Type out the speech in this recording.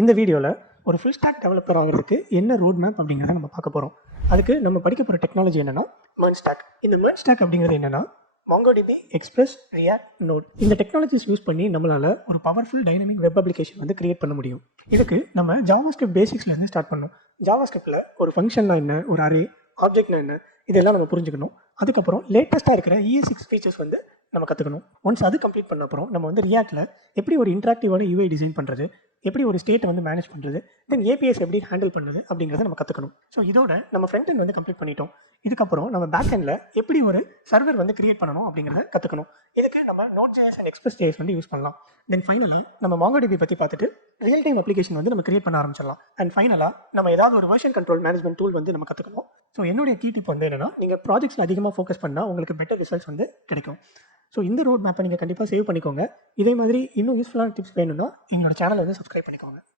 இந்த வீடியோவில் ஒரு ஃபுல் ஸ்டாக் டெவலப்பர் ஆகிறதுக்கு என்ன ரோட் மேப் அப்படிங்கிறத நம்ம பார்க்க போகிறோம். அதுக்கு நம்ம படிக்க போகிற டெக்னாலஜி என்னன்னா மெர்ஜ் ஸ்டாக். இந்த மெர்ஜ் ஸ்டாக் அப்படிங்கிறது என்னன்னா MongoDB, எக்ஸ்பிரஸ், ரியாக்ட், நோட் இந்த டெக்னாலஜிஸ் யூஸ் பண்ணி நம்மளால் ஒரு பவர்ஃபுல் டைனமிக் வெப் அப்ளிகேஷன் வந்து கிரியேட் பண்ண முடியும். இதுக்கு நம்ம ஜாவாஸ்கிரிப்ட் பேசிக்ஸ்லேருந்து ஸ்டார்ட் பண்ணோம். ஜாவாஸ்கிரிப்டில் ஒரு ஃபங்க்ஷன்னா என்ன, ஒரு அரே, ஆப்ஜெக்ட்னா என்ன, இதெல்லாம் நம்ம புரிஞ்சுக்கணும். அதுக்கப்புறம் லேட்டஸ்ட்டாக இருக்கிற ES6 ஃபீச்சர்ஸ் வந்து நம்ம கற்றுக்கணும். ஒன்ஸ் அது கம்ப்ளீட் பண்ண அப்புறம் நம்ம வந்து ரியாக்டில் எப்படி ஒரு இன்ட்ராக்டிவான UI டிசைன் பண்ணுறது, எப்படி ஒரு ஸ்டேட்டை வந்து மேனேஜ் பண்ணுறது, தென் ஏபிஎஸ் எப்படி ஹேண்டில் பண்ணுறது அப்படிங்கிறத நம்ம கற்றுக்கணும். ஸோ இதோட நம்ம ஃப்ரண்ட் எண்ட் வந்து கம்ப்ளீட் பண்ணிட்டோம். இதுக்கப்புறம் நம்ம பேக் எண்டில் எப்படி ஒரு சர்வர் வந்து கிரியேட் பண்ணணும் அப்படிங்கிறத கற்றுக்கணும். இதுக்கு நம்ம Node.js அண்ட் Express.js வந்து யூஸ் பண்ணலாம். தென் ஃபைனலாக நம்ம MongoDB பற்றி பார்த்துட்டு ரியல் டைம் அப்ளிகேஷன் வந்து நம்ம கிரியேட் பண்ண ஆரம்பிச்சிடலாம். அண்ட் ஃபைனலாக நம்ம ஏதாவது ஒரு வெர்ஷன் கண்ட்ரோல் மேனேஜ்மெண்ட் டூல் வந்து நம்ம கற்றுக்கணும். ஸோ என்னுடைய கீ டிப் வந்து என்னன்னா, நீங்கள் ப்ராஜெக்ட்ஸில் அதிகமாக ஃபோக்கஸ் பண்ணால் உங்களுக்கு பெட்டர் ரிசல்ட்ஸ் வந்து கிடைக்கும். ஸோ இந்த ரோட் மேப்பை நீங்கள் கண்டிப்பாக சேவ் பண்ணிக்கோங்க. இதே மாதிரி இன்னும் யூஸ்ஃபுல்லான டிப்ஸ் வேணும்னா எங்களோட சேனலை வந்து சப்ஸ்கிரைப் பண்ணிக்கோங்க.